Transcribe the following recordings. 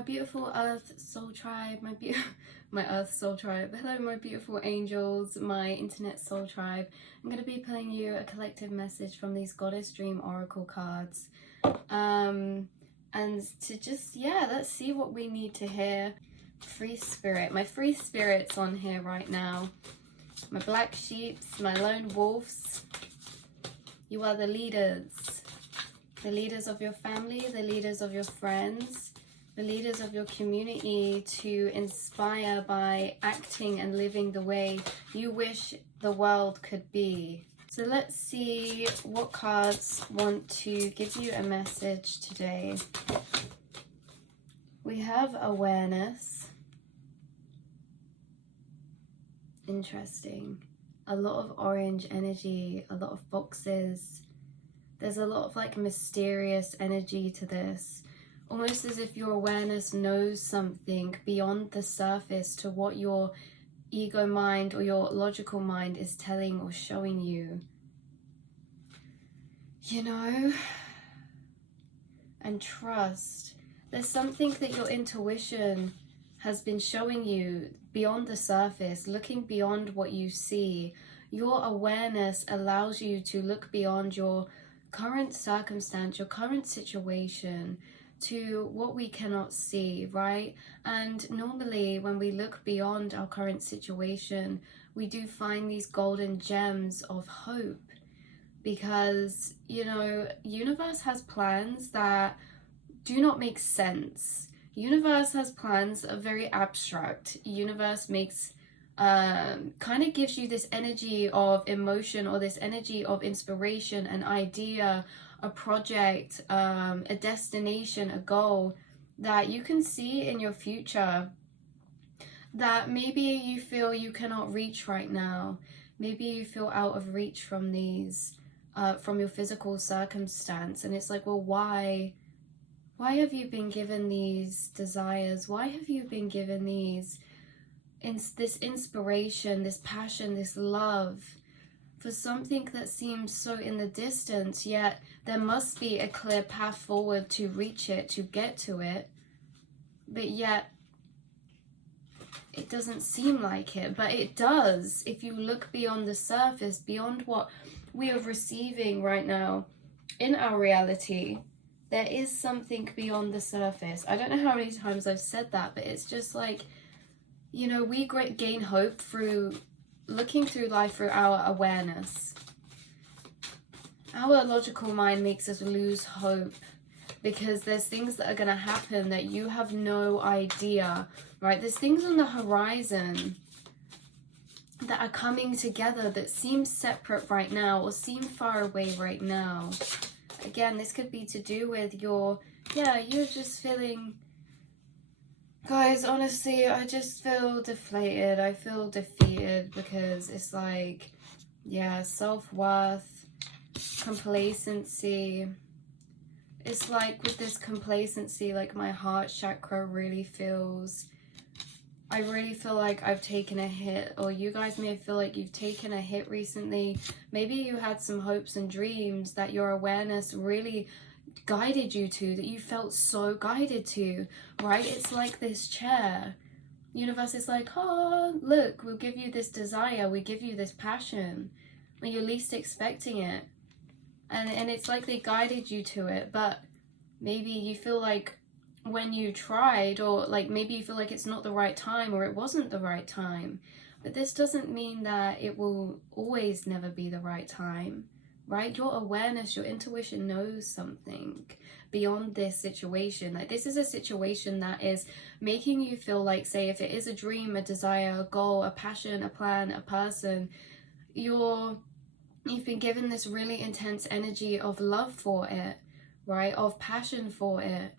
my beautiful Earth Soul Tribe, my Earth Soul Tribe. Hello, my beautiful angels, my internet soul tribe. I'm going to be pulling you a collective message from these Goddess Dream Oracle cards. And to just, yeah, let's see what we need to hear. Free Spirit. My free spirit's on here right now. My black sheeps, my lone wolves. You are the leaders of your family, the leaders of your friends, the leaders of your community, to inspire by acting and living the way you wish the world could be. So let's see what cards want to give you a message today. We have awareness. Interesting. A lot of orange energy, a lot of foxes. There's a lot of like mysterious energy to this. Almost as if your awareness knows something beyond the surface to what your ego mind or your logical mind is telling or showing you. You know? And trust. There's something that your intuition has been showing you beyond the surface, looking beyond what you see. Your awareness allows you to look beyond your current circumstance, your current situation, to what we cannot see, right? And normally when we look beyond our current situation, we do find these golden gems of hope, because, you know, universe has plans that do not make sense. Universe has plans that are very abstract. Universe makes kind of gives you this energy of emotion, or this energy of inspiration, an idea, a project, a destination, a goal that you can see in your future that maybe you feel you cannot reach right now. Maybe you feel out of reach from these, from your physical circumstance, and it's like, well, why have you been given these desires? Why have you been given this inspiration, this passion, this love for something that seems so in the distance, yet there must be a clear path forward to reach it, to get to it, but yet it doesn't seem like it, but it does. If you look beyond the surface, beyond what we are receiving right now in our reality, there is something beyond the surface. I don't know how many times I've said that, but it's just like, you know, we gain hope through looking through life through our awareness. Our logical mind makes us lose hope because there's things that are going to happen that you have no idea, right? There's things on the horizon that are coming together that seem separate right now, or seem far away right now. Again, this could be to do with you're just feeling... Guys, honestly, I just feel deflated. I feel defeated because it's like, yeah, self-worth, complacency. It's like with this complacency, like my heart chakra really feels... I really feel like I've taken a hit, or you guys may feel like you've taken a hit recently. Maybe you had some hopes and dreams that your awareness really guided you to, that you felt so guided to, right? It's like this chair. Universe is like, oh, look, we'll give you this desire, we give you this passion when you're least expecting it. And it's like they guided you to it, but maybe you feel like when you tried, or like maybe you feel like it's not the right time, or it wasn't the right time. But this doesn't mean that it will always never be the right time, right? Your awareness, your intuition knows something beyond this situation. Like, this is a situation that is making you feel like, say, if it is a dream, a desire, a goal, a passion, a plan, a person, you've been given this really intense energy of love for it, right? Of passion for it.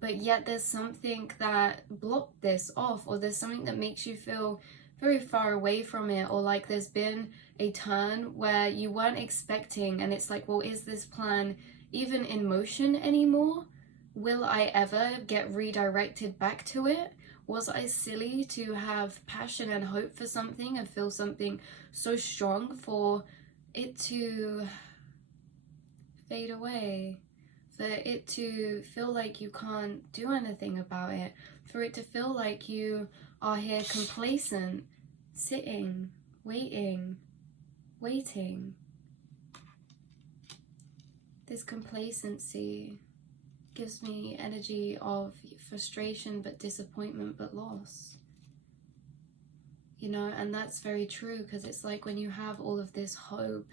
But yet there's something that blocked this off, or there's something that makes you feel very far away from it, or like there's been a turn where you weren't expecting, and it's like, well, is this plan even in motion anymore? Will I ever get redirected back to it? Was I silly to have passion and hope for something and feel something so strong for it to fade away? for it to feel like you can't do anything about it, for it to feel like you are here complacent, sitting, waiting. This complacency gives me energy of frustration, but disappointment, but loss. You know, and that's very true, because it's like when you have all of this hope,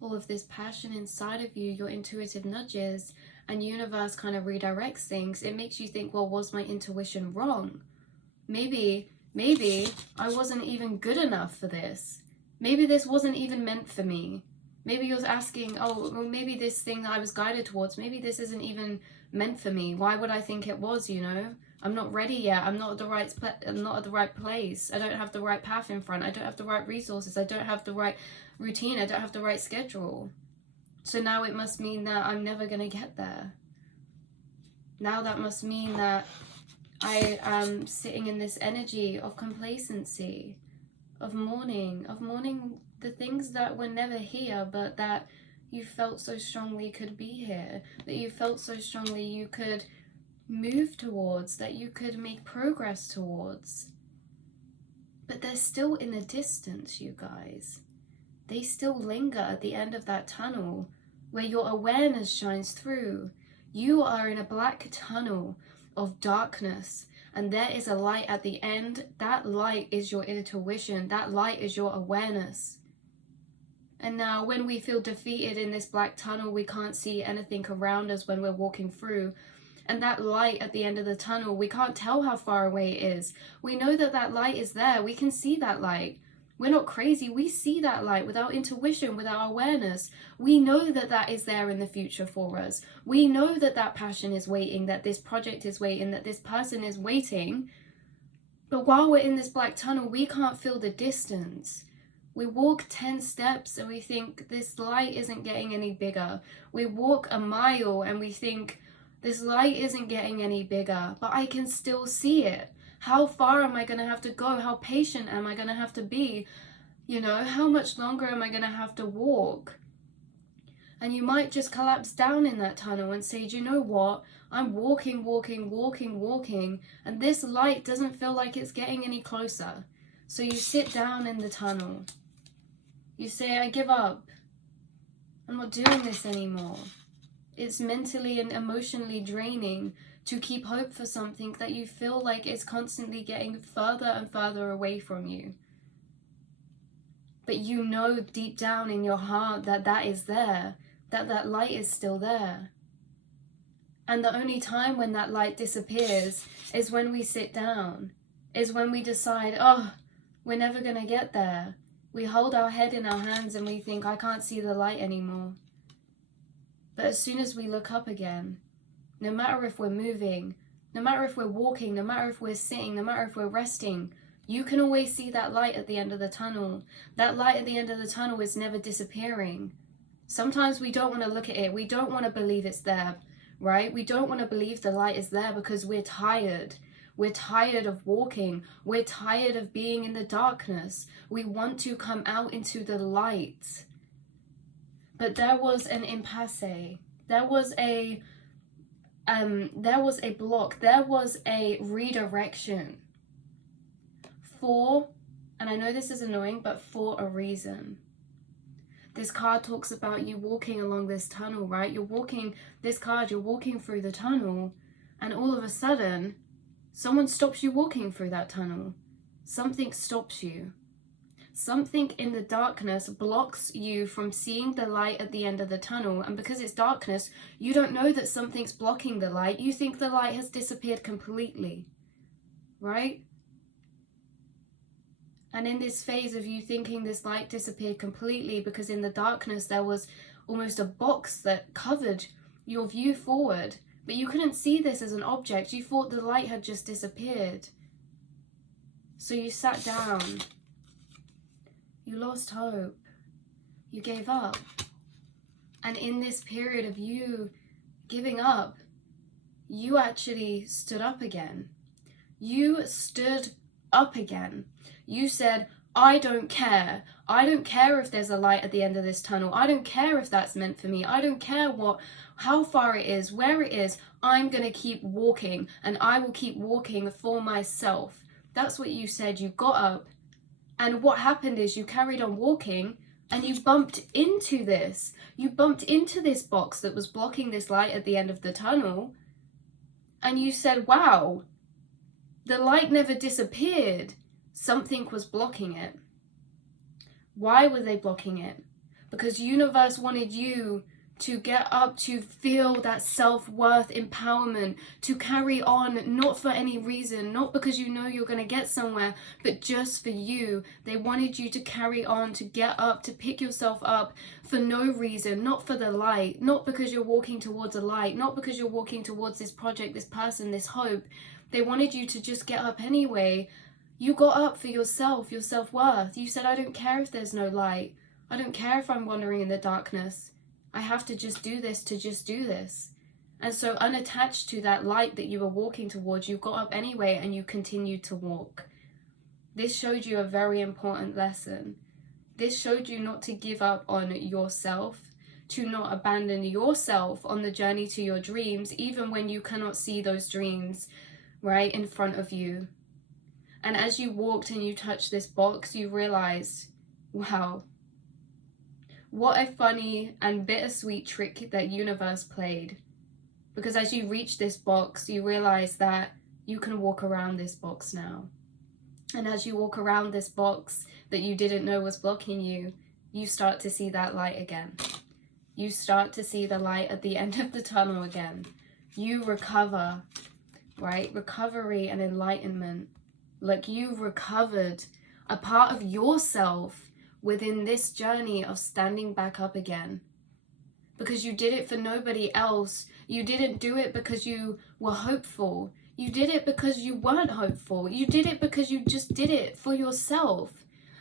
all of this passion inside of you, your intuitive nudges, and universe kind of redirects things, it makes you think, well, was my intuition wrong? Maybe I wasn't even good enough for this. Maybe this wasn't even meant for me. Maybe you're asking, oh, well, maybe this thing that I was guided towards, maybe this isn't even meant for me. Why would I think it was, you know? I'm not ready yet. I'm not at the right place. I don't have the right path in front. I don't have the right resources. I don't have the right routine. I don't have the right schedule. So now it must mean that I'm never going to get there. Now that must mean that I am sitting in this energy of complacency, of mourning the things that were never here, but that you felt so strongly could be here, that you felt so strongly you could move towards, that you could make progress towards. But they're still in the distance, you guys. They still linger at the end of that tunnel where your awareness shines through. You are in a black tunnel of darkness, and there is a light at the end. That light is your intuition. That light is your awareness. And now when we feel defeated in this black tunnel, we can't see anything around us when we're walking through. And that light at the end of the tunnel, we can't tell how far away it is. We know that that light is there. We can see that light. We're not crazy. We see that light with our intuition, with our awareness. We know that that is there in the future for us. We know that that passion is waiting, that this project is waiting, that this person is waiting. But while we're in this black tunnel, we can't feel the distance. We walk 10 steps and we think this light isn't getting any bigger. We walk a mile and we think this light isn't getting any bigger, but I can still see it. How far am I going to have to go? How patient am I going to have to be? You know, how much longer am I going to have to walk? And you might just collapse down in that tunnel and say, do you know what? I'm walking, and this light doesn't feel like it's getting any closer. So you sit down in the tunnel. You say, I give up. I'm not doing this anymore. It's mentally and emotionally draining to keep hope for something that you feel like is constantly getting further and further away from you. But you know deep down in your heart that that is there, that that light is still there. And the only time when that light disappears is when we sit down, is when we decide, oh, we're never going to get there. We hold our head in our hands and we think, I can't see the light anymore. But as soon as we look up again, no matter if we're moving, no matter if we're walking, no matter if we're sitting, no matter if we're resting, you can always see that light at the end of the tunnel. That light at the end of the tunnel is never disappearing. Sometimes we don't want to look at it. We don't want to believe it's there, right? We don't want to believe the light is there because we're tired. We're tired of walking. We're tired of being in the darkness. We want to come out into the light. But there was an impasse. There was a block. There was a redirection. And I know this is annoying, but for a reason. This card talks about you walking along this tunnel, right? You're walking through the tunnel, and all of a sudden, someone stops you walking through that tunnel. Something stops you. Something in the darkness blocks you from seeing the light at the end of the tunnel. And because it's darkness, you don't know that something's blocking the light. You think the light has disappeared completely, right? And in this phase of you thinking this light disappeared completely because in the darkness there was almost a box that covered your view forward, but you couldn't see this as an object. You thought the light had just disappeared. So you sat down. You lost hope. You gave up. And in this period of you giving up, you actually stood up again. You stood up again. You said, I don't care. I don't care if there's a light at the end of this tunnel. I don't care if that's meant for me. I don't care how far it is, where it is. I'm going to keep walking, and I will keep walking for myself. That's what you said. You got up, and what happened is you carried on walking, and you bumped into this. You bumped into this box that was blocking this light at the end of the tunnel, and you said, wow, the light never disappeared. Something was blocking it. Why were they blocking it? Because universe wanted you to get up, to feel that self-worth empowerment, to carry on, not for any reason, not because you know you're going to get somewhere, but just for you. They wanted you to carry on, to get up, to pick yourself up for no reason, not for the light, not because you're walking towards a light, not because you're walking towards this project, this person, this hope. They wanted you to just get up anyway. You got up for yourself, your self-worth. You said, I don't care if there's no light. I don't care if I'm wandering in the darkness. I have to just do this to just do this. And so unattached to that light that you were walking towards, you got up anyway and you continued to walk. This showed you a very important lesson. This showed you not to give up on yourself, to not abandon yourself on the journey to your dreams, even when you cannot see those dreams right in front of you. And as you walked and you touched this box, you realized, wow, what a funny and bittersweet trick that universe played. Because as you reach this box, you realize that you can walk around this box now. And as you walk around this box that you didn't know was blocking you, you start to see that light again. You start to see the light at the end of the tunnel again. You recover, right? Recovery and enlightenment. Like you recovered a part of yourself within this journey of standing back up again. Because you did it for nobody else. You didn't do it because you were hopeful. You did it because you weren't hopeful. You did it because you just did it for yourself.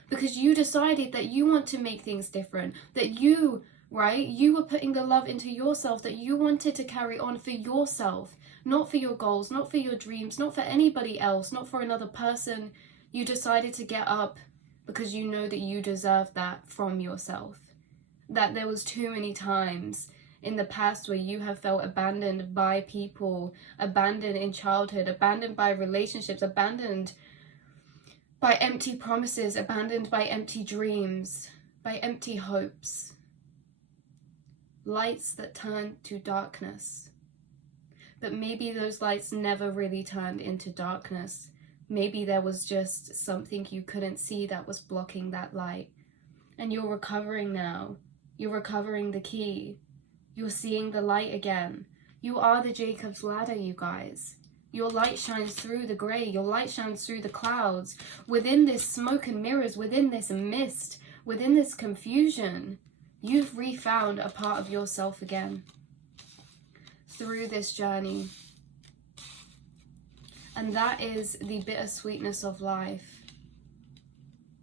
Because you decided that you want to make things different. That you, right, you were putting the love into yourself, that you wanted to carry on for yourself. Not for your goals, not for your dreams, not for anybody else, not for another person. You decided to get up because you know that you deserve that from yourself. That there was too many times in the past where you have felt abandoned by people, abandoned in childhood, abandoned by relationships, abandoned by empty promises, abandoned by empty dreams, by empty hopes. Lights that turn to darkness. But maybe those lights never really turned into darkness. Maybe there was just something you couldn't see that was blocking that light. And you're recovering now. You're recovering the key. You're seeing the light again. You are the Jacob's ladder, you guys. Your light shines through the grey. Your light shines through the clouds. Within this smoke and mirrors, within this mist, within this confusion, you've refound a part of yourself again. Through this journey. And that is the bittersweetness of life.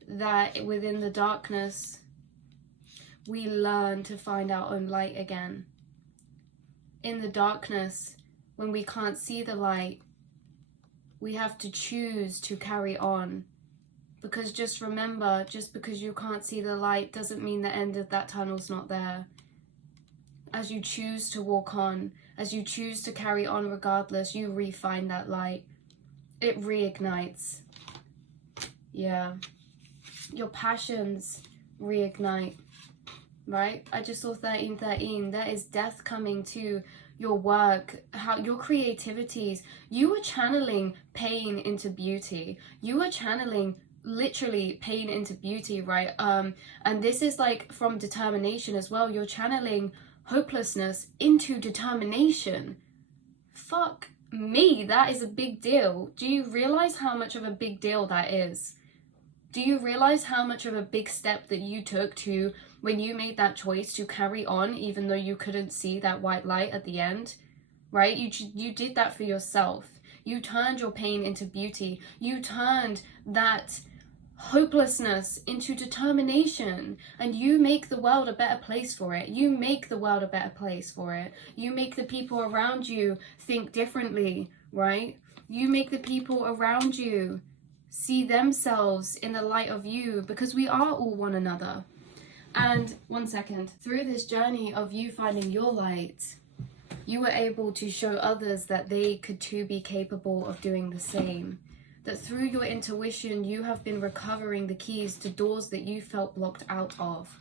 That within the darkness, we learn to find our own light again. In the darkness, when we can't see the light, we have to choose to carry on. Because just remember, just because you can't see the light doesn't mean the end of that tunnel's not there. As you choose to walk on, as you choose to carry on regardless, you re-find that light. It reignites. Yeah. Your passions reignite. Right? I just saw 1313. There is death coming to your work, your creativities. You were channeling pain into beauty. You were channeling literally pain into beauty, right? And this is like from determination as well. You're channeling hopelessness into determination. Fuck me, that is a big deal. Do you realize how much of a big deal that is? Do you realize how much of a big step that you took to when you made that choice to carry on even though you couldn't see that white light at the end? Right? You did that for yourself. You turned your pain into beauty. You turned that hopelessness into determination, and you make the world a better place for it. You make the world a better place for it. You make the people around you think differently, right? You make the people around you see themselves in the light of you, because we are all one another. And one second, through this journey of you finding your light, you were able to show others that they could too be capable of doing the same. That through your intuition, you have been recovering the keys to doors that you felt blocked out of.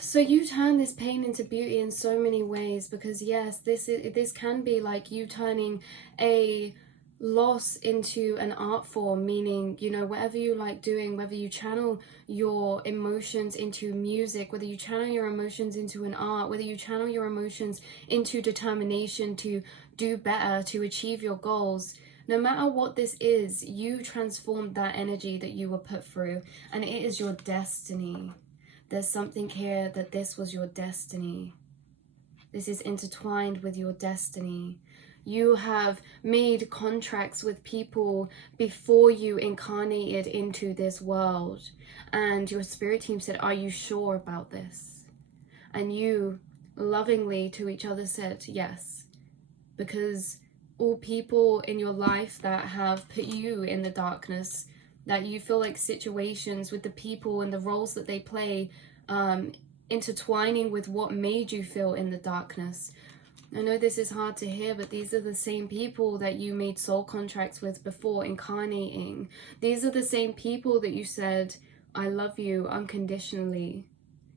So you turn this pain into beauty in so many ways, because yes, this can be like you turning a loss into an art form, meaning, you know, whatever you like doing, whether you channel your emotions into music, whether you channel your emotions into an art, whether you channel your emotions into determination to do better, to achieve your goals. No matter what this is, you transformed that energy that you were put through, and it is your destiny. There's something here that this was your destiny. This is intertwined with your destiny. You have made contracts with people before you incarnated into this world. And your spirit team said, are you sure about this? And you lovingly to each other said, yes. Because all people in your life that have put you in the darkness, that you feel like situations with the people and the roles that they play, intertwining with what made you feel in the darkness. I know this is hard to hear, but these are the same people that you made soul contracts with before incarnating. These are the same people that you said, I love you unconditionally.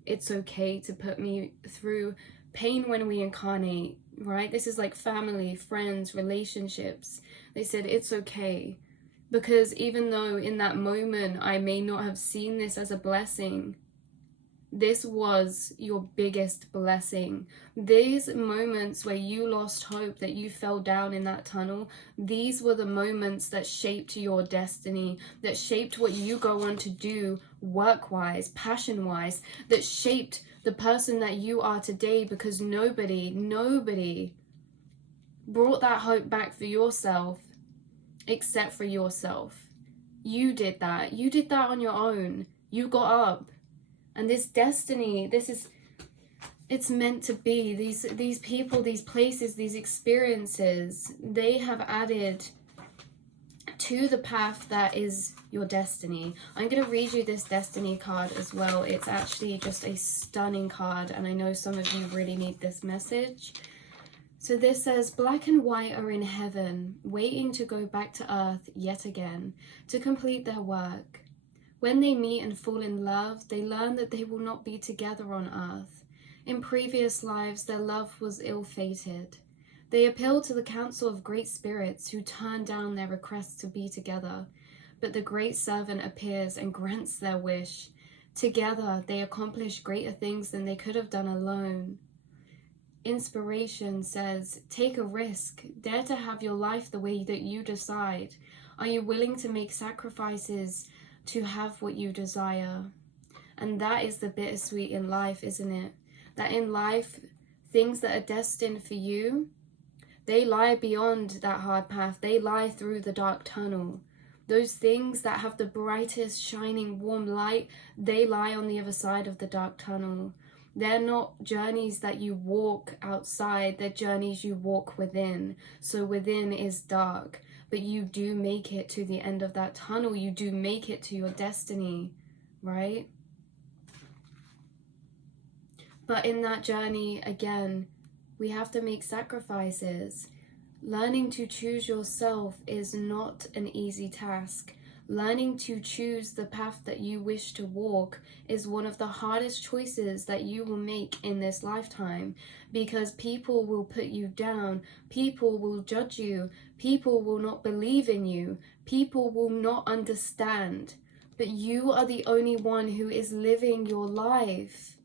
It's okay to put me through pain when we incarnate, right? This is like family, friends, relationships. They said, it's okay. Because even though in that moment I may not have seen this as a blessing, this was your biggest blessing. These moments where you lost hope, that you fell down in that tunnel, these were the moments that shaped your destiny, that shaped what you go on to do work-wise, passion-wise, that shaped the person that you are today, because nobody brought that hope back for yourself except for yourself. You did that. You did that on your own. You got up. And this destiny, it's meant to be. These people, these places, these experiences, they have added to the path that is your destiny. I'm going to read you this destiny card as well. It's actually just a stunning card, and I know some of you really need this message. So this says, black and white are in heaven, waiting to go back to earth yet again, to complete their work. When they meet and fall in love, they learn that they will not be together on earth. In previous lives, their love was ill-fated. They appeal to the council of great spirits who turn down their requests to be together. But the great servant appears and grants their wish. Together, they accomplish greater things than they could have done alone. Inspiration says, take a risk. Dare to have your life the way that you decide. Are you willing to make sacrifices to have what you desire? And that is the bittersweet in life, isn't it? That in life, things that are destined for you, they lie beyond that hard path. They lie through the dark tunnel. Those things that have the brightest, shining, warm light, they lie on the other side of the dark tunnel. They're not journeys that you walk outside, they're journeys you walk within. So within is dark. But you do make it to the end of that tunnel. You do make it to your destiny, right? But in that journey, again, we have to make sacrifices. Learning to choose yourself is not an easy task. Learning to choose the path that you wish to walk is one of the hardest choices that you will make in this lifetime, because people will put you down, people will judge you, people will not believe in you, people will not understand. But you are the only one who is living your life.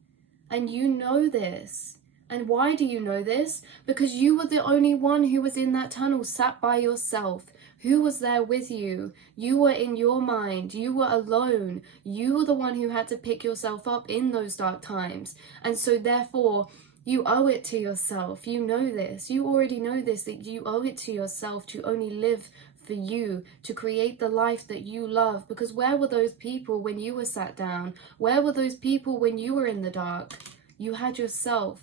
And you know this. And why do you know this? Because you were the only one who was in that tunnel, sat by yourself. Who was there with you? You were in your mind. You were alone. You were the one who had to pick yourself up in those dark times. And so therefore, you owe it to yourself. You know this. You already know this, that you owe it to yourself to only live for you, to create the life that you love. Because where were those people when you were sat down? Where were those people when you were in the dark? You had yourself.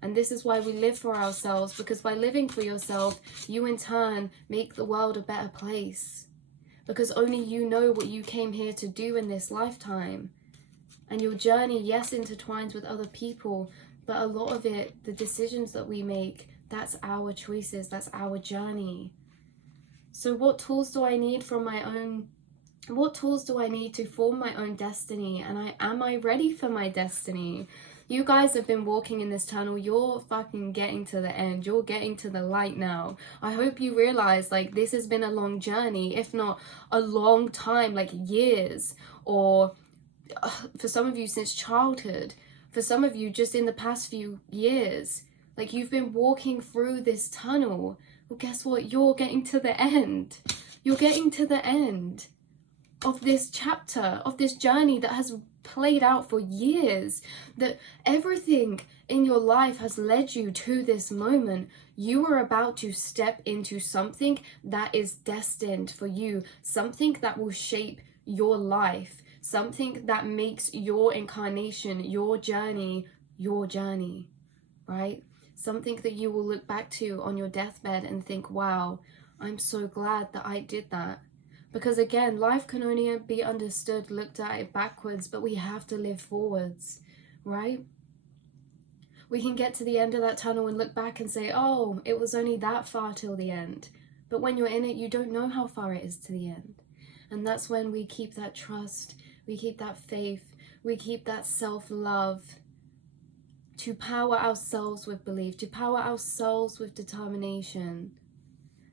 And this is why we live for ourselves, because by living for yourself, you in turn make the world a better place. because only you know what you came here to do in this lifetime. And your journey, yes, intertwines with other people, but a lot of it, the decisions that we make, that's our choices, that's our journey. So what tools do I need from my own, what tools do I need to form my own destiny? And am I ready for my destiny? You guys have been walking in this tunnel. You're fucking getting to the end. You're getting to the light now. I hope you realize, like, this has been a long journey, if not a long time, like years, or for some of you since childhood, for some of you just in the past few years. Like, you've been walking through this tunnel. Well, guess what? You're getting to the end. You're getting to the end of this chapter, of this journey that has played out for years, that everything in your life has led you to this moment. You are about to step into something that is destined for you, something that will shape your life, something that makes your incarnation, your journey, right? Something that you will look back to on your deathbed and think, wow, I'm so glad that I did that. Because again, life can only be understood, looked at it backwards, but we have to live forwards, right? We can get to the end of that tunnel and look back and say, oh, it was only that far till the end. But when you're in it, you don't know how far it is to the end. And that's when we keep that trust, we keep that faith, we keep that self-love to power ourselves with belief, to power ourselves with determination.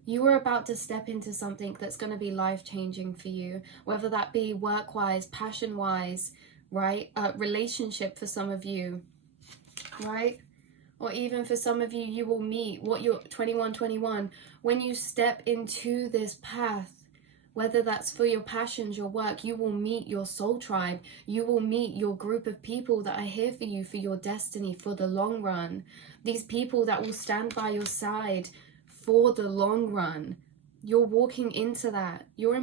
You are about to step into something that's going to be life-changing for you, whether that be work-wise, passion-wise, right? Relationship for some of you, right? Or even for some of you, you will meet what you're 21, when you step into this path, whether that's for your passions, your work, you will meet your soul tribe. You will meet your group of people that are here for you, for your destiny, for the long run. These people that will stand by your side for the long run. You're walking into that. You're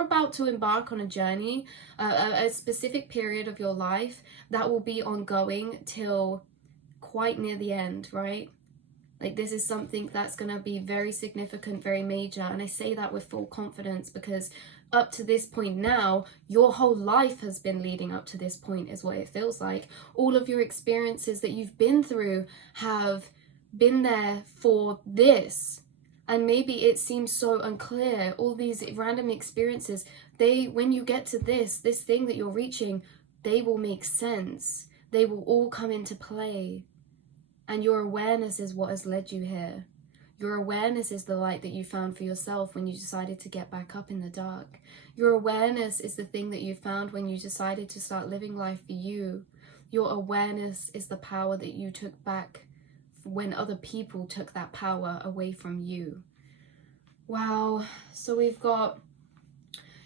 about to embark on a journey, a specific period of your life that will be ongoing till quite near the end, right? Like, this is something that's going to be very significant, very major. And I say that with full confidence because up to this point now, your whole life has been leading up to this point, is what it feels like. All of your experiences that you've been through have been there for this. And maybe it seems so unclear. All these random experiences, when you get to this thing that you're reaching, they will make sense. They will all come into play. And your awareness is what has led you here. Your awareness is the light that you found for yourself when you decided to get back up in the dark. Your awareness is the thing that you found when you decided to start living life for you. Your awareness is the power that you took back when other people took that power away from you. Wow. So we've got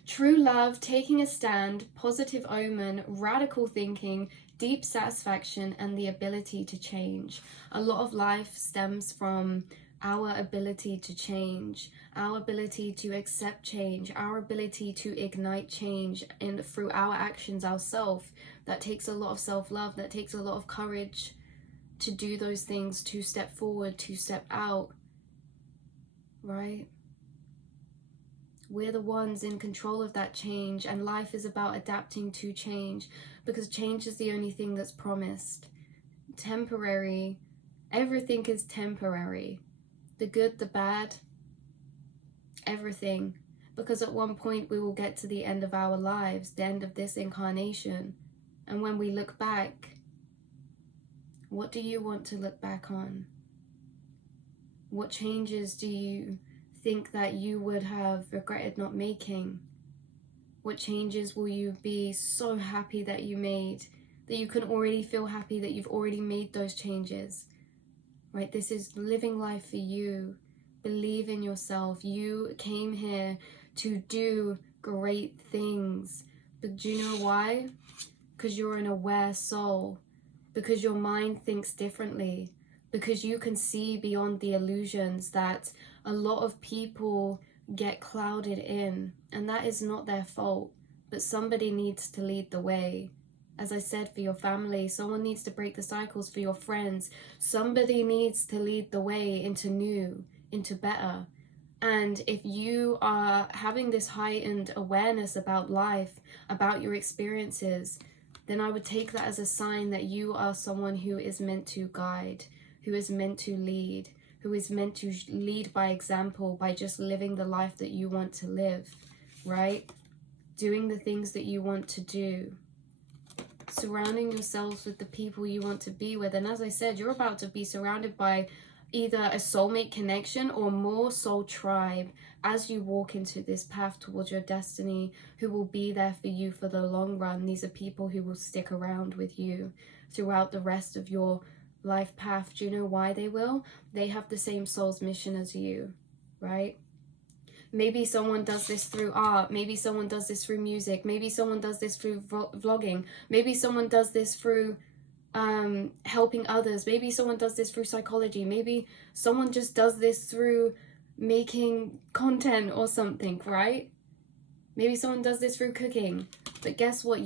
true love, taking a stand, positive omen, radical thinking, deep satisfaction, and the ability to change. A lot of life stems from our ability to change, our ability to accept change, our ability to ignite change through our actions ourselves. That takes a lot of self-love, that takes a lot of courage to do those things, to step forward, to step out, right? We're the ones in control of that change, and life is about adapting to change, because change is the only thing that's promised. Temporary. Everything is temporary. The good, the bad, everything. Because at one point we will get to the end of our lives, the end of this incarnation. And when we look back, what do you want to look back on? What changes do you think that you would have regretted not making? What changes will you be so happy that you made, that you can already feel happy that you've already made those changes, right? This is living life for you. Believe in yourself. You came here to do great things. But do you know why? Because you're an aware soul, because your mind thinks differently, because you can see beyond the illusions that a lot of people get clouded in, and that is not their fault, but somebody needs to lead the way. As I said, for your family, someone needs to break the cycles. For your friends, somebody needs to lead the way into new, into better. And if you are having this heightened awareness about life, about your experiences, then I would take that as a sign that you are someone who is meant to guide, who is meant to lead, who is meant to lead by example, by just living the life that you want to live, right? Doing the things that you want to do. Surrounding yourselves with the people you want to be with. And as I said, you're about to be surrounded by either a soulmate connection or more soul tribe as you walk into this path towards your destiny, who will be there for you for the long run. These are people who will stick around with you throughout the rest of your life path. Do you know why they will? They have the same soul's mission as you, right? Maybe someone does this through art. Maybe someone does this through music. Maybe someone does this through vlogging. Maybe someone does this through helping others. Maybe someone does this through psychology. Maybe someone just does this through making content or something, right? Maybe someone does this through cooking. But guess what?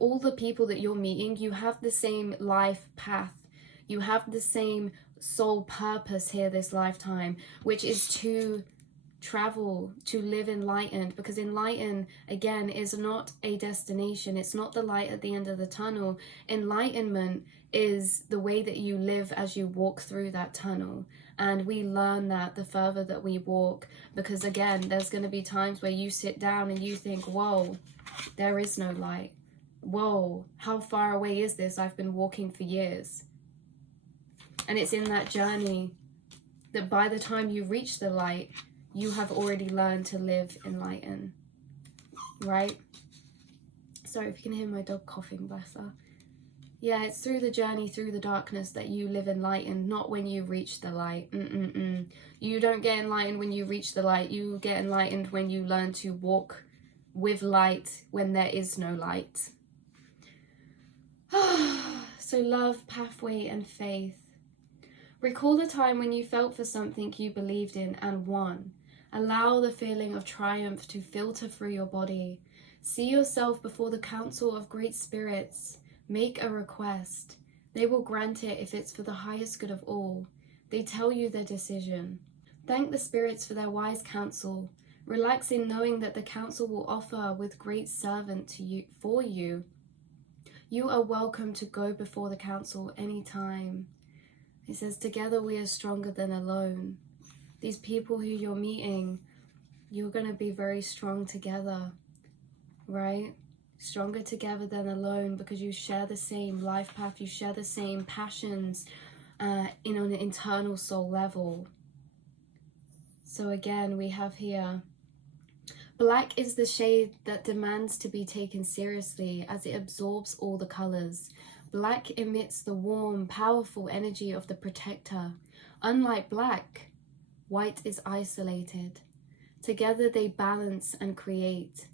All the people that you're meeting, you have the same life path. You have the same soul purpose here this lifetime, which is to travel, to live enlightened, because enlightened again is not a destination. It's not the light at the end of the tunnel. Enlightenment is the way that you live as you walk through that tunnel, and we learn that the further that we walk, because again, there's going to be times where you sit down and you think, whoa, there is no light. Whoa, how far away is this? I've been walking for years. And it's in that journey that by the time you reach the light, you have already learned to live enlightened, right? Sorry if you can hear my dog coughing, bless her. Yeah, it's through the journey, through the darkness, that you live enlightened, not when you reach the light. You don't get enlightened when you reach the light. You get enlightened when you learn to walk with light when there is no light. So love, pathway, and faith. Recall the time when you felt for something you believed in and won. Allow the feeling of triumph to filter through your body. See yourself before the council of great spirits. Make a request. They will grant it if it's for the highest good of all. They tell you their decision. Thank the spirits for their wise counsel. Relax in knowing that the counsel will offer with great servant to you for you. You are welcome to go before the council anytime. It says, together we are stronger than alone. These people who you're meeting, you're going to be very strong together, right? Stronger together than alone, because you share the same life path, you share the same passions in an internal soul level. So again, we have here, black is the shade that demands to be taken seriously as it absorbs all the colors. Black emits the warm, powerful energy of the protector. Unlike black, white is isolated. Together they balance and create.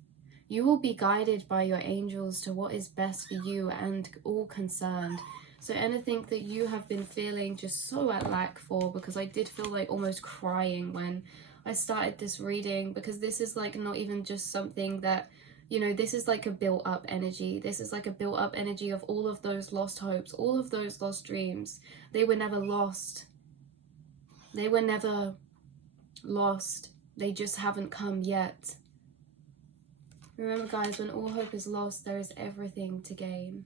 You will be guided by your angels to what is best for you and all concerned. So anything that you have been feeling just so at lack for, because I did feel like almost crying when I started this reading, because this is like not even just something that, you know, this is like a built up energy. This is like a built up energy of all of those lost hopes, all of those lost dreams. They were never lost. They were never lost. They just haven't come yet. Remember guys, when all hope is lost, there is everything to gain.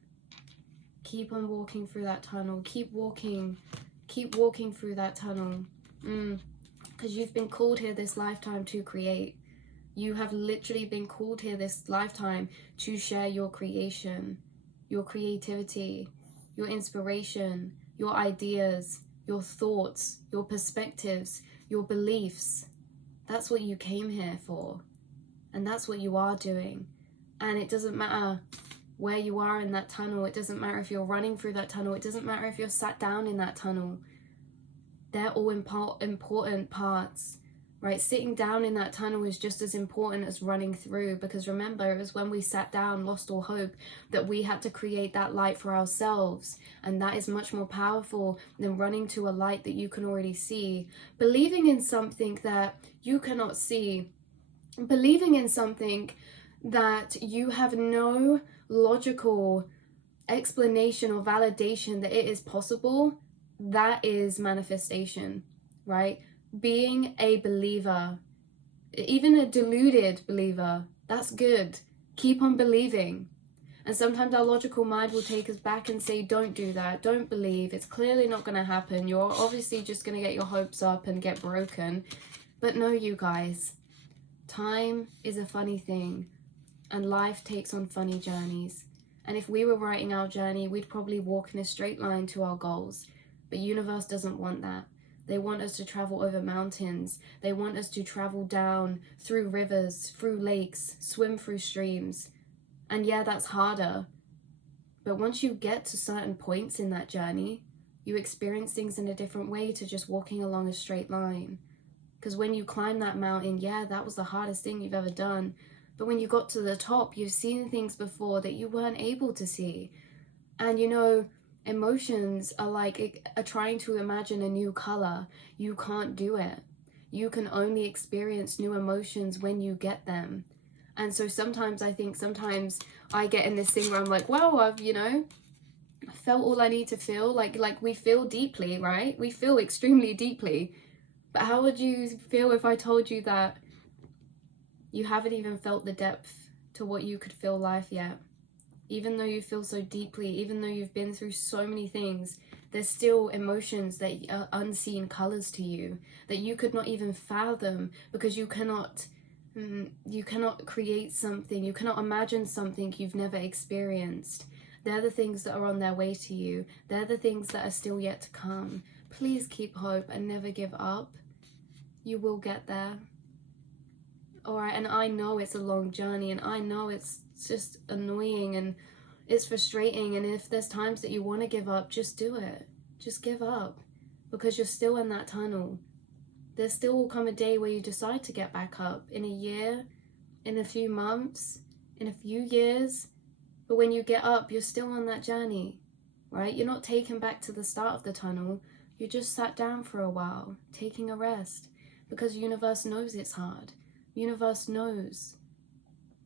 Keep on walking through that tunnel. Keep walking through that tunnel. Because you've been called here this lifetime to create. You have literally been called here this lifetime to share your creation, your creativity, your inspiration, your ideas, your thoughts, your perspectives, your beliefs. That's what you came here for. And that's what you are doing. And it doesn't matter where you are in that tunnel. It doesn't matter if you're running through that tunnel. It doesn't matter if you're sat down in that tunnel. They're all important parts, right? Sitting down in that tunnel is just as important as running through, because remember, it was when we sat down, lost all hope, that we had to create that light for ourselves. And that is much more powerful than running to a light that you can already see. Believing in something that you cannot see, believing in something that you have no logical explanation or validation that it is possible, that is manifestation, right? Being a believer even a deluded believer, that's good. Keep on believing. And sometimes our logical mind will take us back and say, don't do that, don't believe, it's clearly not going to happen, you're obviously just going to get your hopes up and get broken. But no, you guys, time is a funny thing, and life takes on funny journeys. And if we were writing our journey, we'd probably walk in a straight line to our goals. But universe doesn't want that. They want us to travel over mountains. They want us to travel down through rivers, through lakes, swim through streams. And yeah, that's harder. But once you get to certain points in that journey, you experience things in a different way to just walking along a straight line. Because when you climb that mountain, yeah, that was the hardest thing you've ever done. But when you got to the top, you've seen things before that you weren't able to see. And you know, emotions are like trying to imagine a new color. You can't do it. You can only experience new emotions when you get them. And so sometimes I get in this thing where I'm like, wow, I've, you know, felt all I need to feel. Like we feel deeply, right? We feel extremely deeply. But how would you feel if I told you that you haven't even felt the depth to what you could feel life yet? Even though you feel so deeply, even though you've been through so many things, there's still emotions that are unseen colors to you that you could not even fathom, because you cannot create something, you cannot imagine something you've never experienced. They're the things that are on their way to you. They're the things that are still yet to come. Please keep hope and never give up. You will get there. Alright, and I know it's a long journey, and I know it's just annoying and it's frustrating, and if there's times that you want to give up, just do it. Just give up, because you're still in that tunnel. There still will come a day where you decide to get back up, in a year, in a few months, in a few years. But when you get up, you're still on that journey, right? You're not taken back to the start of the tunnel. You just sat down for a while, taking a rest, because the universe knows it's hard. Universe knows,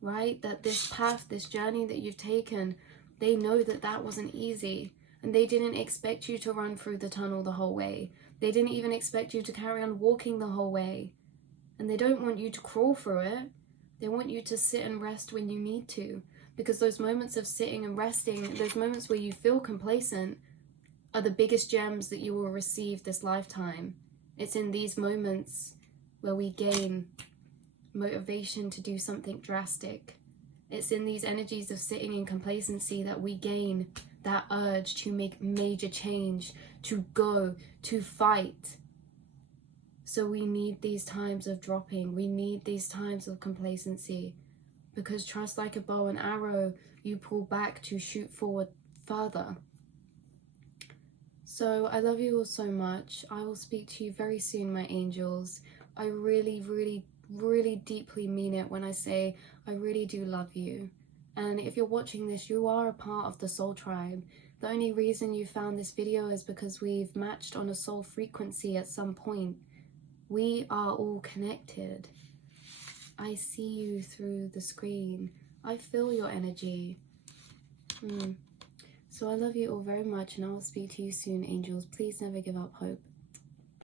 right, that this path, this journey that you've taken, they know that that wasn't easy, and they didn't expect you to run through the tunnel the whole way. They didn't even expect you to carry on walking the whole way, and they don't want you to crawl through it. They want you to sit and rest when you need to, because those moments of sitting and resting, those moments where you feel complacent, are the biggest gems that you will receive this lifetime. It's in these moments where we gain motivation to do something drastic. It's in these energies of sitting in complacency that we gain that urge to make major change, to go, to fight. So we need these times of dropping. We need these times of complacency, because trust like a bow and arrow, you pull back to shoot forward further. So I love you all so much. I will speak to you very soon, my angels. I really, really, really deeply mean it when I say I really do love you. And if you're watching this, you are a part of the soul tribe. The only reason you found this video is because we've matched on a soul frequency at some point. We are all connected. I see you through the screen. I feel your energy. So I love you all very much, and I will speak to you soon, angels. Please never give up hope.